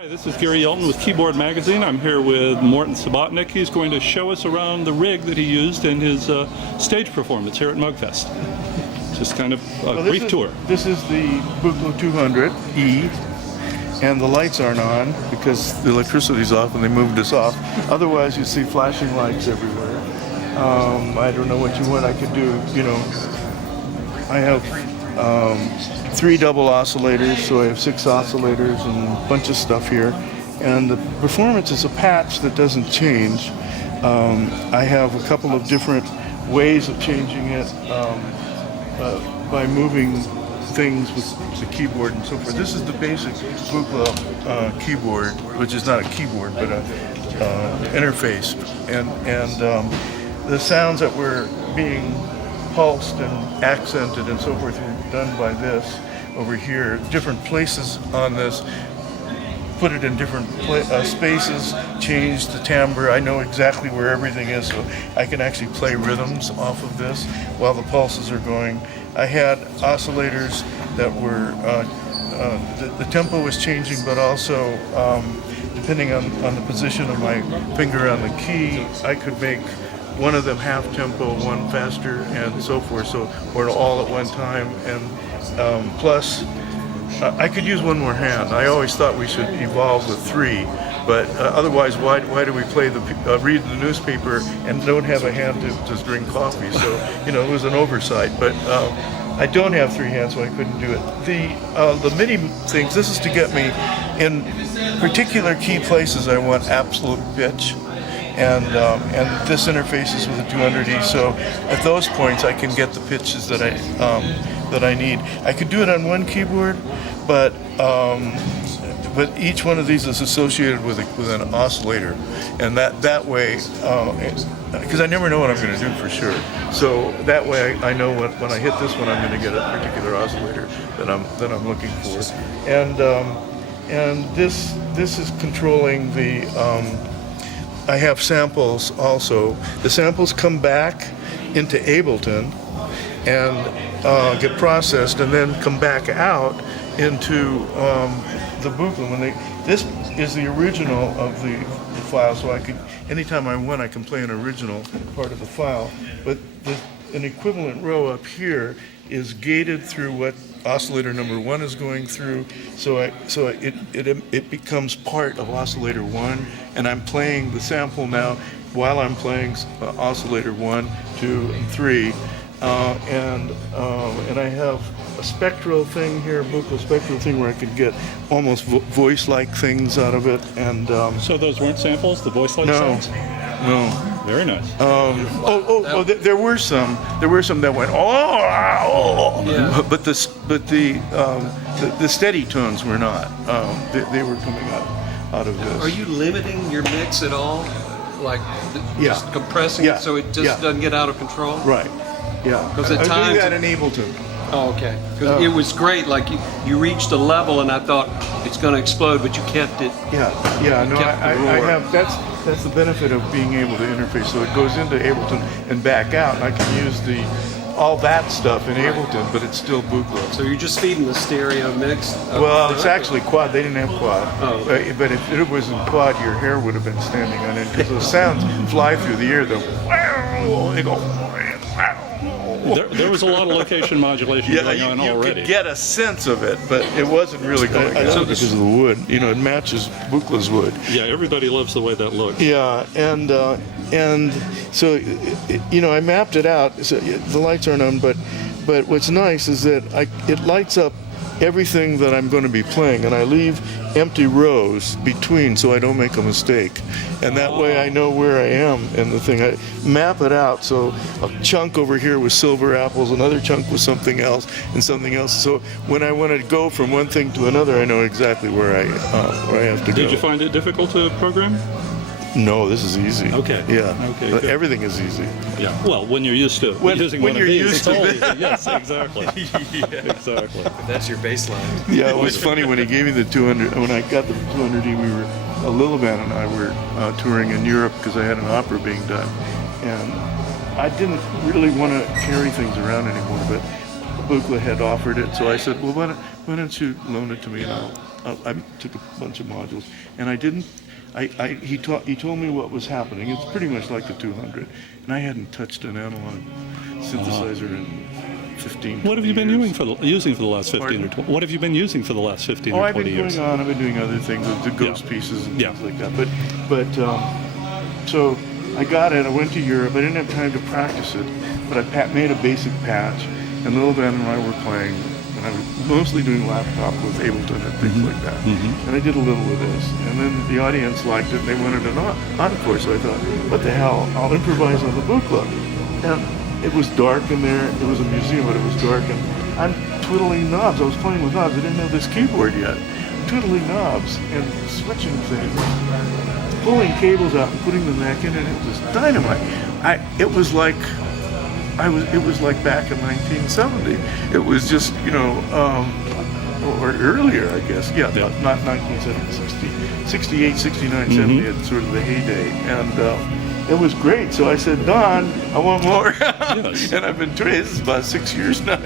Hi, this is Geary Yelton with Keyboard Magazine. I'm here with Morton Subotnick. He's going to show us around the rig that he used in his stage performance here at Moogfest. Just kind of a brief tour. This is the Buchla 200E, and the lights aren't on because the electricity's off and they moved us off. Otherwise, you see flashing lights everywhere. I don't know what you want I could do. You know, I have 3 double oscillators, so I have 6 oscillators and a bunch of stuff here. And the performance is a patch that doesn't change. I have a couple of different ways of changing it by moving things with the keyboard and so forth. This is the basic Buchla keyboard, which is not a keyboard but a interface. And the sounds that were being pulsed and accented and so forth were done by this over here. Different places on this, put it in different spaces, change the timbre. I know exactly where everything is, so I can actually play rhythms off of this while the pulses are going. I had oscillators that were, the tempo was changing, but also depending on the position of my finger on the key, I could make one of them half tempo, one faster, and so forth, so or all at one time. And plus, I could use one more hand. I always thought we should evolve with 3, but otherwise, why do we play read the newspaper and don't have a hand to drink coffee? So you know, it was an oversight. But I don't have 3 hands, so I couldn't do it. The MIDI things. This is to get me in particular key places. I want absolute pitch. And this interfaces with a 200E, so at those points I can get the pitches that I need. I could do it on one keyboard, but each one of these is associated with an oscillator, and that way, because I never know what I'm going to do for sure. So that way I know when I hit this one, I'm going to get a particular oscillator that I'm looking for, and this is controlling the. I have samples also. The samples come back into Ableton and get processed, and then come back out into the Buchla. This is the original of the file, so I could, anytime I want, I can play an original part of the file. But an equivalent row up here is gated through what oscillator number 1 is going through, so it becomes part of oscillator 1, and I'm playing the sample now while I'm playing oscillator 1, 2, and 3, and I have a spectral thing here, Buchla spectral thing, where I could get almost voice-like things out of it, and so those weren't samples, the voice-like sounds? No. Very nice. There were some that went yeah. but the steady tones were not. They were coming out of this. Are you limiting your mix at all? Like just compressing it so it just doesn't get out of control? Right. Yeah. Because at I'm times doing that in Ableton. Oh, okay. Because it was great. Like you reached a level, and I thought it's going to explode, but you kept it. Yeah. No, I have. That's the benefit of being able to interface. So it goes into Ableton and back out, and I can use all that stuff in Ableton, but it's still Buchla. So you're just feeding the stereo mix? Well, it's actually quad. They didn't have quad. Oh. But if it was in quad, your hair would have been standing on it, because those sounds fly through the ear. They go. There was a lot of location modulation going on already. You could get a sense of it, but it wasn't really going on because of the wood. You know, it matches Buchla's wood. Yeah, everybody loves the way that looks. Yeah, and so you know, I mapped it out. So the lights aren't on, but what's nice is that it lights up everything that I'm going to be playing, and I leave empty rows between so I don't make a mistake, and that way I know where I am in the thing. I map it out, so a chunk over here was silver apples, another chunk was something else, and something else. So when I want to go from one thing to another, I know exactly where I have to go. Did you find it difficult to program? No, this is easy. Okay. Yeah. Okay. Good. Everything is easy. Yeah. Well, when you're used to using when one you're of these, used it's to all it. easy. Yes, exactly. Exactly. That's your baseline. Yeah, it was funny when he gave me the 200. When I got the 200E, a little band and I were touring in Europe because I had an opera being done, and I didn't really want to carry things around anymore. But Buchla had offered it, so I said, "Well, why don't you loan it to me and I took a bunch of modules, and I didn't. He told me what was happening. It's pretty much like the 200, and I hadn't touched an analog synthesizer in 15. What have you been 20 using for the last 15 Pardon? or 20? What have you been using for the last 15 or 20 years? I've been doing other things, the ghost Yeah. pieces and Yeah. things like that. So I got it. I went to Europe. I didn't have time to practice it, but I made a basic patch, and Little Van and I were playing, and I was mostly doing laptop with Ableton and things like that. And I did a little of this, and then the audience liked it. And they wanted an encore, so I thought, what the hell? I'll improvise on the Buchla. And it was dark in there. It was a museum, but it was dark, and I'm twiddling knobs. I was playing with knobs. I didn't have this keyboard yet. Twiddling knobs and switching things, pulling cables out and putting them back in, and it was dynamite. It was like back in 1970. It was just, or earlier, I guess. Yeah, not 1970, 68, 69, 70, it's sort of the heyday. And it was great. So I said, Don, I want more. Yes. And I've been doing this about 6 years now.